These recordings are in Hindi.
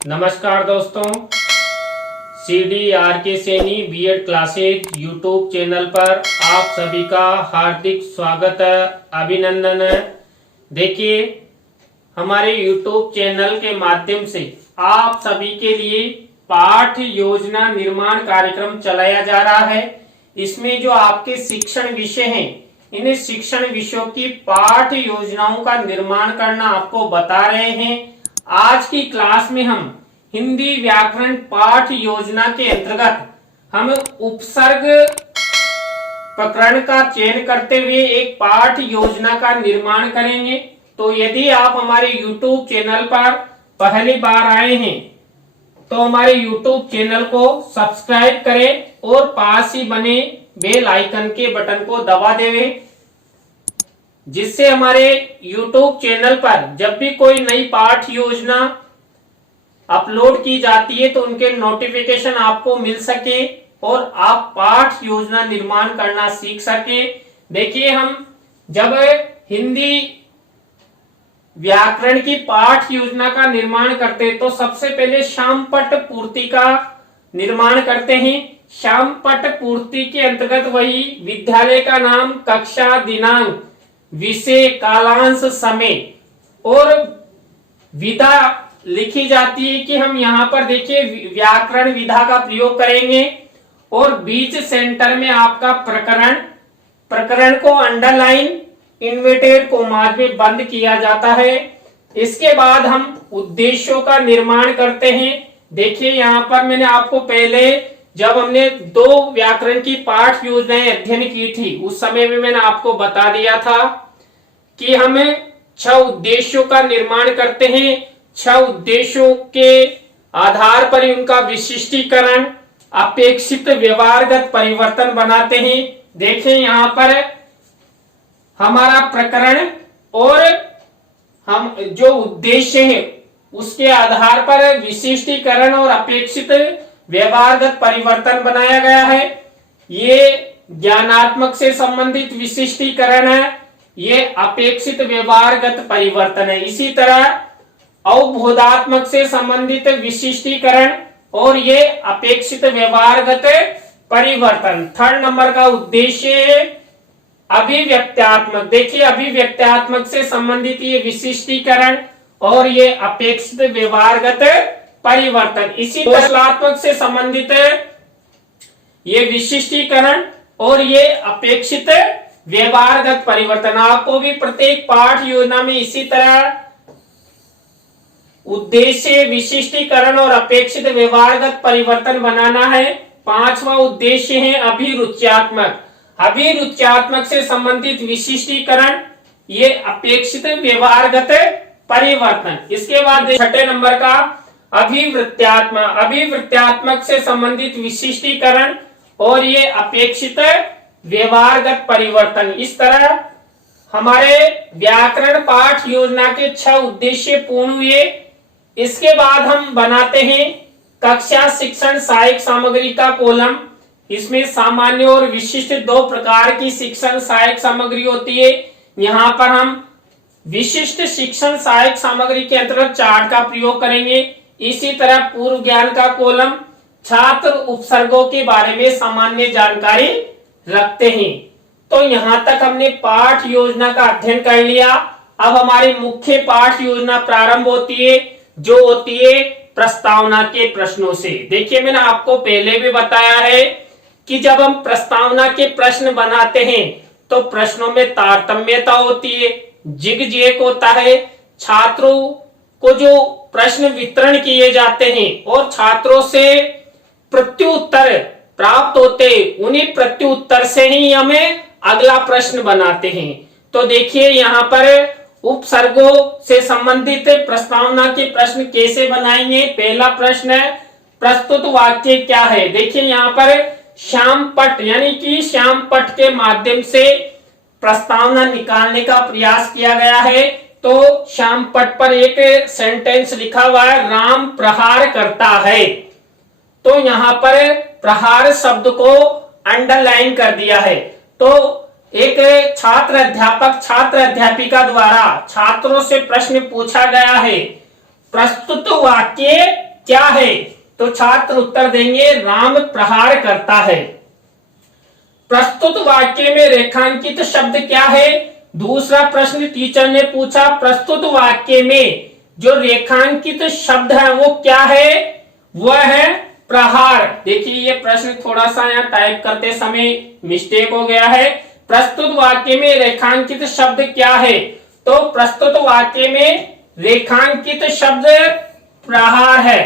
नमस्कार दोस्तों, CDRK Saini BEd classes YouTube channel पर आप सभी का हार्दिक स्वागत है, अभिनंदन है। देखिए, हमारे यूट्यूब चैनल के माध्यम से आप सभी के लिए पाठ योजना निर्माण कार्यक्रम चलाया जा रहा है। इसमें जो आपके शिक्षण विषय हैं, इन शिक्षण विषयों की पाठ योजनाओं का निर्माण करना आपको बता रहे हैं। आज की क्लास में हम हिंदी व्याकरण पाठ योजना के अंतर्गत हम उपसर्ग प्रकरण का चयन करते हुए एक पाठ योजना का निर्माण करेंगे। तो यदि आप हमारे YouTube चैनल पर पहली बार आए हैं तो हमारे YouTube चैनल को सब्सक्राइब करें और पास ही बने बेल आइकन के बटन को दबा देवें, जिससे हमारे YouTube चैनल पर जब भी कोई नई पाठ योजना अपलोड की जाती है तो उनके नोटिफिकेशन आपको मिल सके और आप पाठ योजना निर्माण करना सीख सके। देखिए, हम जब हिंदी व्याकरण की पाठ योजना का निर्माण करते तो सबसे पहले शामपट पूर्ति का निर्माण करते हैं। शामपट पूर्ति के अंतर्गत वही विद्यालय का नाम, कक्षा, दिनांक, विषय, कालांश, समय और विधा लिखी जाती है कि हम यहाँ पर देखिए व्याकरण विधा का प्रयोग करेंगे और बीच सेंटर में आपका प्रकरण को अंडरलाइन इन्वर्टेड कोमाज में बंद किया जाता है। इसके बाद हम उद्देश्यों का निर्माण करते हैं। देखिए, यहाँ पर मैंने आपको पहले जब हमने 2 व्याकरण की पाठ योजनाएं अध्ययन की थी उस समय में मैंने आपको बता दिया था कि हमें 6 उद्देश्यों का निर्माण करते हैं। 6 उद्देश्यों के आधार पर उनका विशिष्टीकरण, अपेक्षित व्यवहारगत परिवर्तन बनाते हैं। देखें, यहाँ पर हमारा प्रकरण और हम जो उद्देश्य है उसके आधार पर विशिष्टीकरण और अपेक्षित व्यवहारगत परिवर्तन बनाया गया है। ये ज्ञानात्मक से संबंधित विशिष्टीकरण है, ये अपेक्षित व्यवहारगत परिवर्तन है। इसी तरह अवबोधात्मक से संबंधित विशिष्टीकरण और ये अपेक्षित व्यवहारगत परिवर्तन। 3rd नंबर का उद्देश्य अभिव्यक्त्यात्मक। देखिए, अभिव्यक्त्यात्मक से संबंधित ये विशिष्टीकरण और ये अपेक्षित व्यवहारगत परिवर्तन। इसी कौशलात्मक से संबंधित ये विशिष्टीकरण और ये अपेक्षित व्यवहारगत परिवर्तन। आपको भी प्रत्येक पाठ योजना में इसी तरह उद्देश्य, विशिष्टीकरण और अपेक्षित व्यवहारगत परिवर्तन बनाना है। 5वां उद्देश्य है अभिरुच्यात्मक। अभिरुच्यात्मक से संबंधित विशिष्टीकरण, ये अपेक्षित व्यवहारगत परिवर्तन। इसके बाद 6ठे नंबर का अभिवृत्त्यात्मक। अभिवृत्त्यात्मक से संबंधित विशिष्टीकरण और ये अपेक्षित व्यवहारगत परिवर्तन। इस तरह हमारे व्याकरण पाठ योजना के 6 उद्देश्य पूर्ण हुए। इसके बाद हम बनाते हैं कक्षा शिक्षण सहायक सामग्री का कॉलम। इसमें सामान्य और विशिष्ट 2 प्रकार की शिक्षण सहायक सामग्री होती है। यहाँ पर हम विशिष्ट शिक्षण सहायक सामग्री के अंतर्गत चार्ट का प्रयोग करेंगे। इसी तरह पूर्व ज्ञान का कॉलम छात्र उपसर्गों के बारे में सामान्य जानकारी रखते हैं। तो यहाँ तक हमने पाठ योजना का अध्ययन कर लिया। अब हमारी मुख्य पाठ योजना प्रारंभ होती है, जो होती है प्रस्तावना के प्रश्नों से। देखिए, मैंने आपको पहले भी बताया है कि जब हम प्रस्तावना के प्रश्न बनाते हैं तो प्रश्नों में तारतम्यता होती है, जिग-जैग होता है। छात्रों को जो प्रश्न वितरण किए जाते हैं और छात्रों से प्रत्युत्तर प्राप्त होते, उन्हीं प्रत्युत्तर से ही हमें अगला प्रश्न बनाते हैं। तो देखिए, यहाँ पर उपसर्गों से संबंधित प्रस्तावना के प्रश्न कैसे बनाएंगे। पहला प्रश्न है, प्रस्तुत वाक्य क्या है। देखिए, यहाँ पर श्यामपट यानी कि श्यामपट के माध्यम से प्रस्तावना निकालने का प्रयास किया गया है। तो श्यामपट पर एक सेंटेंस लिखा हुआ है, राम प्रहार करता है। तो यहाँ पर प्रहार शब्द को अंडरलाइन कर दिया है। तो एक छात्र अध्यापक छात्र अध्यापिका द्वारा छात्रों से प्रश्न पूछा गया है, प्रस्तुत वाक्य क्या है? तो छात्र उत्तर देंगे राम प्रहार करता है। प्रस्तुत वाक्य में रेखांकित शब्द क्या है? दूसरा प्रश्न टीचर ने पूछा, प्रस्तुत वाक्य में जो रेखांकित शब्द है वो क्या है? वह है प्रहार। देखिए ये प्रश्न थोड़ा सा यहाँ टाइप करते समय मिस्टेक हो गया है। प्रस्तुत वाक्य में रेखांकित शब्द क्या है? तो प्रस्तुत वाक्य में रेखांकित शब्द प्रहार है।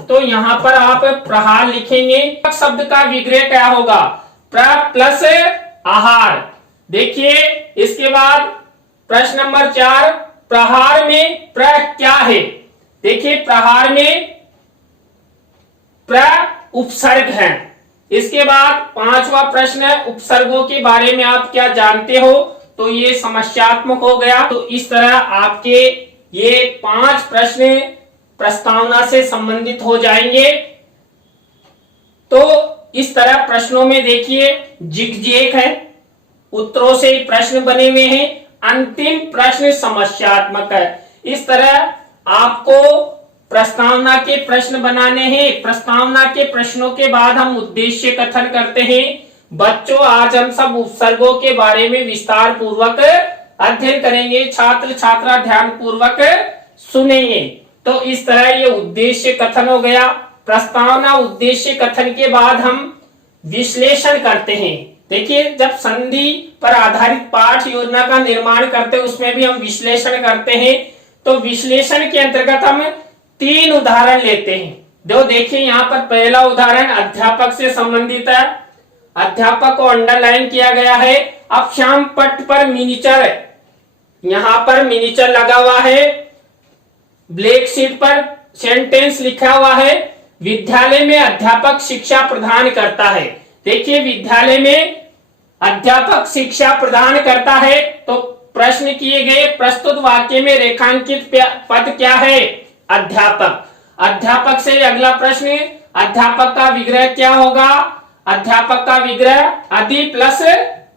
तो यहाँ पर आप प्रहार लिखेंगे। शब्द का विग्रह क्या होगा? प्र प्लस आहार। देखिए इसके बाद प्रश्न नंबर 4, प्रहार में प्र क्या है? देखिए प्रहार में प्र उपसर्ग है। इसके बाद 5वां प्रश्न है, उपसर्गों के बारे में आप क्या जानते हो? तो ये समस्यात्मक हो गया। तो इस तरह आपके ये 5 प्रश्न प्रस्तावना से संबंधित हो जाएंगे। तो इस तरह प्रश्नों में देखिए जिगजैग है, उत्तरों से प्रश्न बने हुए हैं। अंतिम प्रश्न समस्यात्मक है। इस तरह आपको प्रस्तावना के प्रश्न बनाने हैं। प्रस्तावना के प्रश्नों के बाद हम उद्देश्य कथन करते हैं। बच्चों आज हम सब उपसर्गों के बारे में विस्तार पूर्वक अध्ययन करेंगे। छात्र छात्रा ध्यान पूर्वक सुनेंगे। तो इस तरह ये उद्देश्य कथन हो गया। प्रस्तावना उद्देश्य कथन के बाद हम विश्लेषण करते हैं। देखिए जब संधि पर आधारित पाठ योजना का निर्माण करते हैं उसमें भी हम विश्लेषण करते हैं। तो विश्लेषण के अंतर्गत हम 3 उदाहरण लेते हैं। देखिए यहाँ पर पहला उदाहरण अध्यापक से संबंधित है। अध्यापक को अंडरलाइन किया गया है। अब श्याम पट्ट पर मिनिचर, यहाँ पर मिनिचर लगा हुआ है। ब्लैक शीट पर सेंटेंस लिखा हुआ है, विद्यालय में अध्यापक शिक्षा प्रदान करता है। देखिए विद्यालय में अध्यापक शिक्षा प्रदान करता है। तो प्रश्न किए गए, प्रस्तुत वाक्य में रेखांकित पद क्या है? अध्यापक। अध्यापक से अगला प्रश्न, अध्यापक का विग्रह क्या होगा? अध्यापक का विग्रह अधि प्लस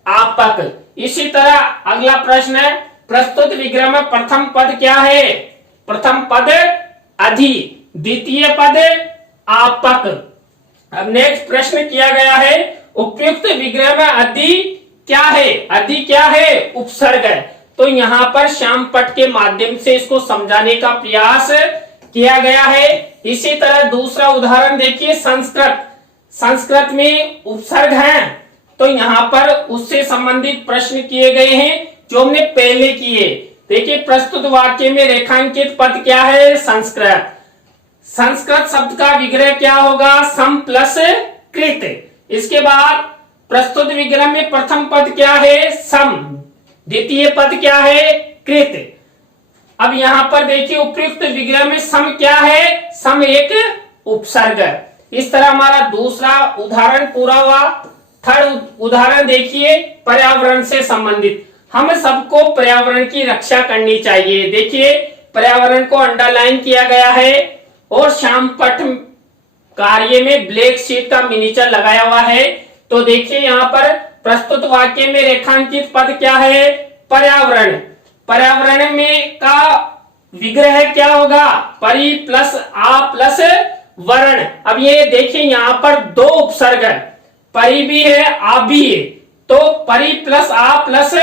आपक। इसी तरह अगला प्रश्न है, प्रस्तुत विग्रह में प्रथम पद क्या है? प्रथम पद अधि, द्वितीय पद आपक। अब नेक्स्ट प्रश्न किया गया है, उपयुक्त विग्रह में अधि क्या है? अधि क्या है? उपसर्ग है। तो यहाँ पर श्याम पट्ट के माध्यम से इसको समझाने का प्रयास किया गया है। इसी तरह दूसरा उदाहरण देखिए, संस्कृत। संस्कृत में उपसर्ग है। तो यहाँ पर उससे संबंधित प्रश्न किए गए हैं जो हमने पहले किए। देखिए प्रस्तुत वाक्य में रेखांकित पद क्या है? संस्कृत। संस्कृत शब्द का विग्रह क्या होगा? सम प्लस कृत। इसके बाद प्रस्तुत विग्रह में प्रथम पद क्या है? सम। द्वितीय पद क्या है? कृत। अब यहाँ पर देखिए उपयुक्त विग्रह में सम क्या है? सम एक उपसर्ग। इस तरह हमारा दूसरा उदाहरण पूरा हुआ। थर्ड उदाहरण देखिए, पर्यावरण से संबंधित। हम सबको पर्यावरण की रक्षा करनी चाहिए। देखिए पर्यावरण को अंडरलाइन किया गया है और श्याम पट्ट कार्य में ब्लैक शीट का मिनिचर लगाया हुआ है। तो देखिए यहाँ पर प्रस्तुत वाक्य में रेखांकित पद क्या है? पर्यावरण। पर्यावरण में का विग्रह क्या होगा? परि प्लस आ प्लस वर्ण। अब ये देखिए यहाँ पर 2 उपसर्ग है, परि भी है आ भी है। तो परि प्लस आ प्लस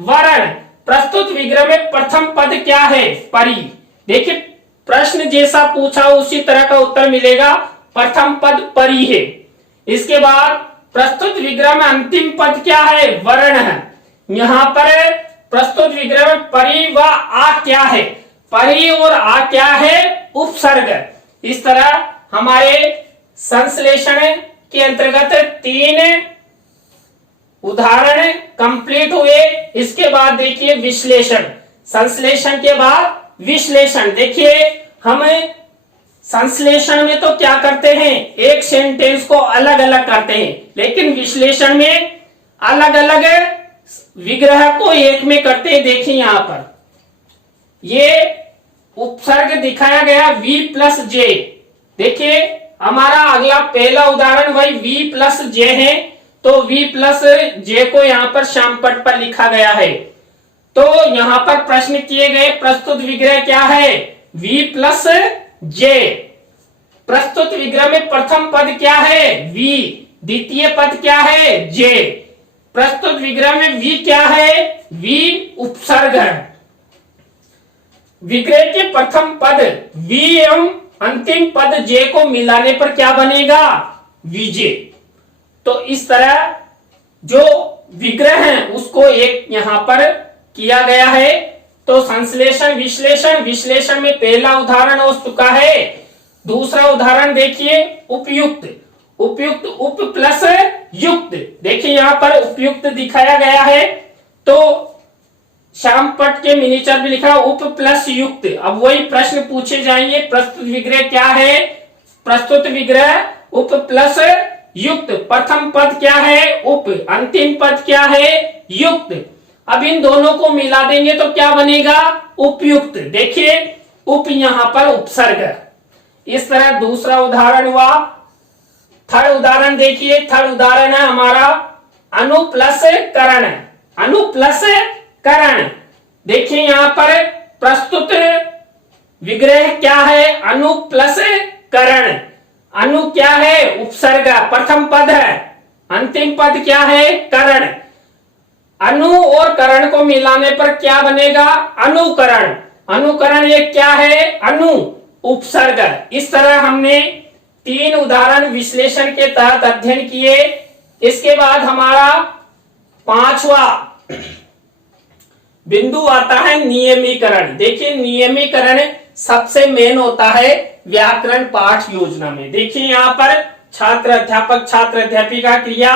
वर्ण। प्रस्तुत विग्रह में प्रथम पद क्या है? परि। देखिए प्रश्न जैसा पूछा उसी तरह का उत्तर मिलेगा। प्रथम पद परि है। इसके बाद प्रस्तुत विग्रह में अंतिम पद क्या है? वर्ण है। यहाँ पर प्रस्तुत विग्रह में परि व आ क्या है? परि और आ क्या है? उपसर्ग। इस तरह हमारे संश्लेषण के अंतर्गत 3 उदाहरण कंप्लीट हुए। इसके बाद देखिए विश्लेषण। संश्लेषण के बाद विश्लेषण। देखिए हम संश्लेषण में तो क्या करते हैं? एक सेंटेंस को अलग अलग करते हैं, लेकिन विश्लेषण में अलग अलग विग्रह को एक में करते हैं। देखिए यहाँ पर ये उपसर्ग दिखाया गया V प्लस जे। देखिए हमारा अगला पहला उदाहरण वही V प्लस जे है। तो V प्लस जे को यहाँ पर श्याम पट्ट पर लिखा गया है। तो यहाँ पर प्रश्न किए गए, प्रस्तुत विग्रह क्या है? V प्लस जे। प्रस्तुत विग्रह में प्रथम पद क्या है? वी। द्वितीय पद क्या है? जे। प्रस्तुत विग्रह में वी क्या है? वी उपसर्ग है। विग्रह के प्रथम पद वी एवं अंतिम पद जे को मिलाने पर क्या बनेगा? विजे। तो इस तरह जो विग्रह है उसको एक यहां पर किया गया है। तो संश्लेषण विश्लेषण, विश्लेषण में पहला उदाहरण हो चुका है। दूसरा उदाहरण देखिए, उपयुक्त। उपयुक्त उप प्लस युक्त। देखिए यहां पर उपयुक्त दिखाया गया है, तो श्याम पट के मिनीचर में लिखा उप प्लस युक्त। अब वही प्रश्न पूछे जाएंगे, प्रस्तुत विग्रह क्या है? प्रस्तुत विग्रह उप प्लस युक्त। प्रथम पद क्या है? उप। अंतिम पद क्या है? युक्त। अब इन दोनों को मिला देंगे तो क्या बनेगा? उपयुक्त। देखिए उप यहां पर उपसर्ग। इस तरह दूसरा उदाहरण हुआ। थर्ड उदाहरण देखिए, थर्ड उदाहरण है हमारा अनु प्लस करण। अनु प्लस करण। देखिए यहां पर प्रस्तुत विग्रह क्या है? अनु प्लस करण। अनु क्या है? उपसर्ग, प्रथम पद है। अंतिम पद क्या है? करण। अनु और करण को मिलाने पर क्या बनेगा? अनुकरण। अनुकरण ये क्या है? अनु उपसर्ग। इस तरह हमने 3 उदाहरण विश्लेषण के तहत अध्ययन किए। इसके बाद हमारा 5वां बिंदु आता है नियमीकरण। देखिए नियमीकरण सबसे मेन होता है व्याकरण पाठ योजना में। देखिए यहां पर छात्र अध्यापक, छात्र अध्यापिका क्रिया,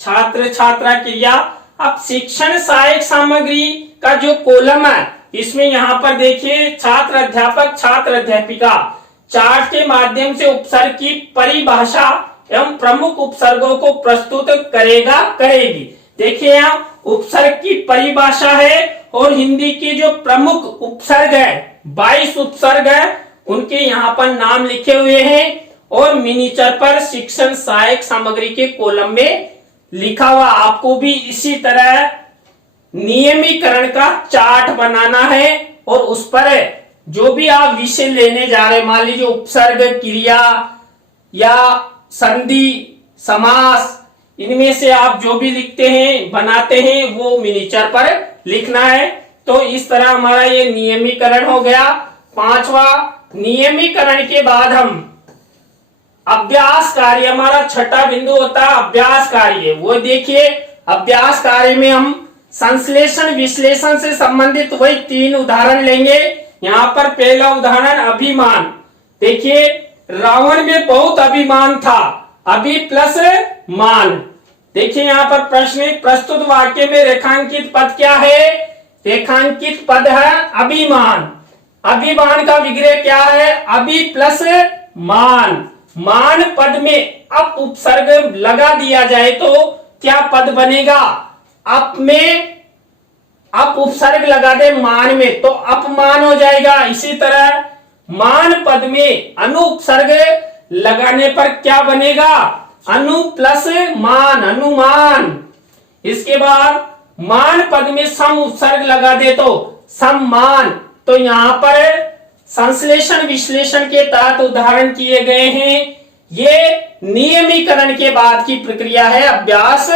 छात्र छात्रा क्रिया। अब शिक्षण सहायक सामग्री का जो कॉलम है इसमें यहां पर देखिए छात्र अध्यापक, छात्र अध्यापिका चार्ट के माध्यम से उपसर्ग की परिभाषा एवं प्रमुख उपसर्गों को प्रस्तुत करेगा, करेगी। देखिए यहाँ उपसर्ग की परिभाषा है और हिंदी की जो प्रमुख उपसर्ग है 22 उपसर्ग है, उनके यहाँ पर नाम लिखे हुए हैं और मिनीचर पर शिक्षण सहायक सामग्री के कॉलम में लिखा हुआ। आपको भी इसी तरह नियमीकरण का चार्ट बनाना है और उस पर जो भी आप विषय लेने जा रहे हैं, मान लीजिए उपसर्ग, क्रिया या संधि, समास, इनमें से आप जो भी लिखते हैं, बनाते हैं, वो मिनीचर पर लिखना है। तो इस तरह हमारा ये नियमीकरण हो गया। 5वां नियमीकरण के बाद हम अभ्यास कार्य, हमारा छठा बिंदु होता है अभ्यास कार्य। वो देखिए अभ्यास कार्य में हम संश्लेषण विश्लेषण से संबंधित वही 3 उदाहरण लेंगे। यहाँ पर पहला उदाहरण अभिमान। देखिए रावण में बहुत अभिमान था, अभि प्लस मान। देखिए यहाँ पर प्रश्न, प्रस्तुत वाक्य में रेखांकित पद क्या है? रेखांकित पद है अभिमान। अभिमान का विग्रह क्या है? अभि प्लस मान। मान पद में अप उपसर्ग लगा दिया जाए तो क्या पद बनेगा? अप में अप उपसर्ग लगा दे मान में तो अपमान हो जाएगा। इसी तरह मान पद में अनु उपसर्ग लगाने पर क्या बनेगा? अनु प्लस मान, अनुमान। इसके बाद मान पद में सम उपसर्ग लगा दे तो सम्मान। तो यहां पर संश्लेषण विश्लेषण के तहत उदाहरण किए गए हैं। ये नियमीकरण के बाद की प्रक्रिया है अभ्यास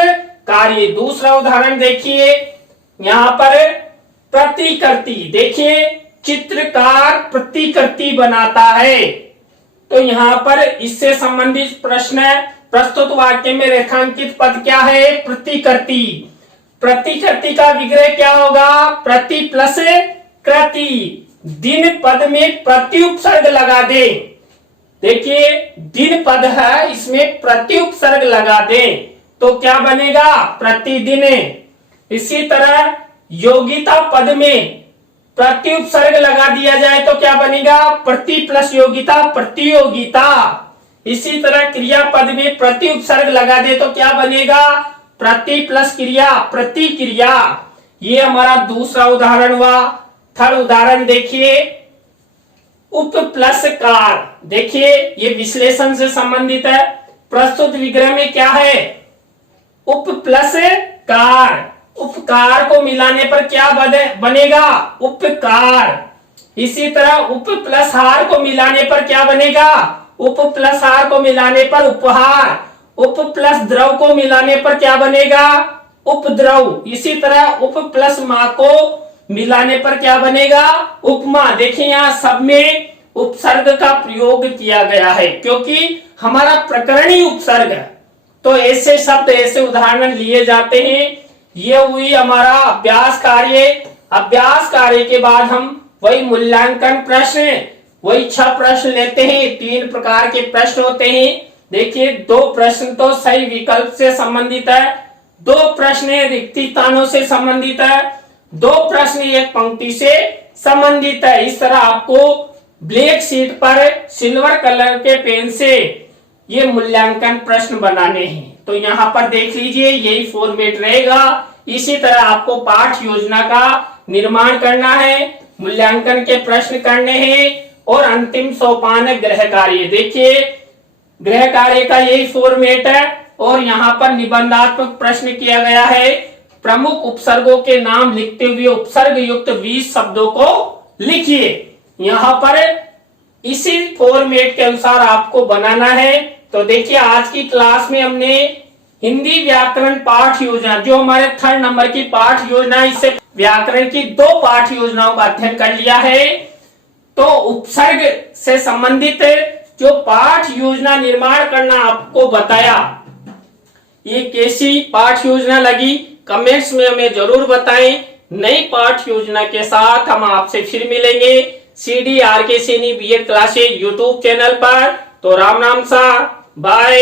कार्य। दूसरा उदाहरण देखिए, यहां पर प्रतिकृति। देखिए चित्रकार प्रतिकृति बनाता है, तो यहां पर इससे संबंधित प्रश्न है। प्रस्तुत वाक्य में रेखांकित पद क्या है? प्रतिकृति। प्रतिकृति का विग्रह क्या होगा? प्रति प्लस कृति। दिन पद में प्रति उपसर्ग लगा दे। देखिए दिन पद है, इसमें प्रति उपसर्ग लगा दे तो क्या बनेगा? प्रतिदिन। इसी तरह योगिता पद में प्रति उपसर्ग लगा दिया जाए तो क्या बनेगा? प्रति प्लस योगिता, प्रतियोगिता। इसी तरह क्रिया पद में प्रति उपसर्ग लगा दे तो क्या बनेगा? प्रति प्लस क्रिया, प्रतिक्रिया। ये हमारा दूसरा उदाहरण हुआ। थर्ड उदाहरण देखिए, उप प्लस कार। देखिए ये विश्लेषण से संबंधित है। प्रस्तुत विग्रह में क्या है? उप प्लस कार। उपकार को मिलाने पर क्या बनेगा? उपकार। इसी तरह उप प्लस हार को मिलाने पर क्या बनेगा? उप प्लस आर को मिलाने पर उपहार, उप प्लस द्रव को मिलाने पर क्या बनेगा, उपद्रव। इसी तरह उप प्लस मां को मिलाने पर क्या बनेगा, उपमा। देखिए यहाँ सब में उपसर्ग का प्रयोग किया गया है क्योंकि हमारा प्रकरण ही उपसर्ग है, तो ऐसे शब्द, ऐसे उदाहरण लिए जाते हैं। ये हुई हमारा अभ्यास कार्य। अभ्यास कार्य के बाद हम वही मूल्यांकन प्रश्न, वही 6 प्रश्न लेते हैं। 3 प्रकार के प्रश्न होते हैं। देखिए 2 प्रश्न तो सही विकल्प से संबंधित है, 2 प्रश्न रिक्ति स्थानों से संबंधित है, 2 प्रश्न एक पंक्ति से संबंधित है। इस तरह आपको ब्लैक शीट पर सिल्वर कलर के पेन से ये मूल्यांकन प्रश्न बनाने हैं। तो यहाँ पर देख लीजिए यही फॉर्मेट रहेगा। इसी तरह आपको पाठ योजना का निर्माण करना है, मूल्यांकन के प्रश्न करने हैं और अंतिम सोपान है गृह कार्य। देखिए गृह कार्य का यही फॉर्मेट है और यहाँ पर निबंधात्मक प्रश्न किया गया है। प्रमुख उपसर्गों के नाम लिखते हुए उपसर्ग युक्त 20 शब्दों को लिखिए। यहाँ पर इसी फॉर्मेट के अनुसार आपको बनाना है। तो देखिए आज की क्लास में हमने हिंदी व्याकरण पाठ योजना, जो हमारे 3rd नंबर की पाठ योजना, इससे व्याकरण की 2 पाठ योजनाओं का अध्ययन कर लिया है। तो उपसर्ग से संबंधित जो पाठ योजना निर्माण करना आपको बताया, ये कैसी पाठ योजना लगी कमेंट्स में हमें जरूर बताएं। नई पाठ योजना के साथ हम आपसे फिर मिलेंगे CDRK Saini BEd classes YouTube channel पर। तो राम राम सा, बाय।